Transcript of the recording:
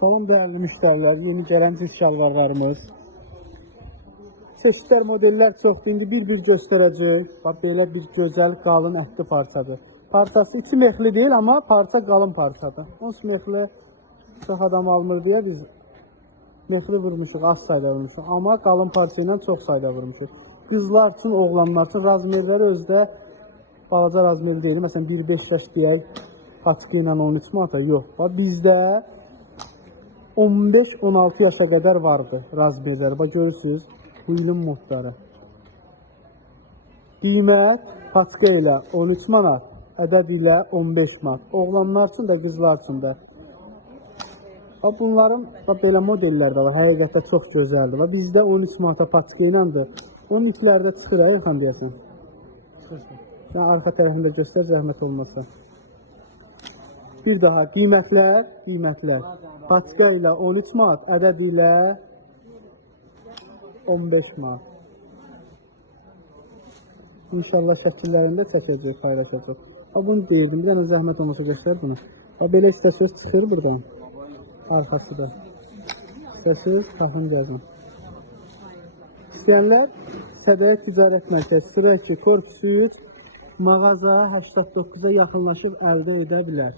Salam değerli müşteriler, yeni gelen cins şalvarlarımız. Çeşitler, modeller çoxdur. İndi bir göstərəcək. Bax, belə bir gözəl, qalın, ətli parçadır. Parçası içi mexli değil ama parça qalın parçadır. Ons mexli çox adam almır deyə biz mexli vurmuşuq, az sayda vurmuşuq. Amma qalın parça ilə çox sayda vurmuşuq. Qızlar üçün, oğlanlar üçün razmerləri özdə balaca razmer deyil. Məsələn, 1.5 yaş deyək, paçkı ilə 13 manata yox. Bax, bizdə 15-16 yaşa qədər vardı razmerləri. Bax, görürsünüz, bu ilin modları. Qiymət paçka ilə 13 manat, ədəd ilə 15 manat. Oğlanlar üçün də, qızlar üçün də. Bax, bunların bax, belə modellər də var. Həqiqətdə çox gözəldir. Bax, bizdə 13 manata paçka iləndir. Onun iplərdə çıxır, Ayxan deyəsən. Yəni, arxa tərəfində göstər, zəhmət olmasa. Bir daha qiymətlər. Paçka ilə 13 manat, ədəd ilə 15 manat. İnşallah şəkillərində çəkəcək, paylaşacaq. Bunu deyirdim, bir dənə zəhmət olmasa göstər bunu. Belə istəsiz çıxır buradan. Arxası da. İstəsiz, taxın gəzin. İstəyənlər Sədəyə Ticarət Mərkəzi sıra 2, Korpus 3, mağaza 89-a yaxınlaşıb əldə edə bilər.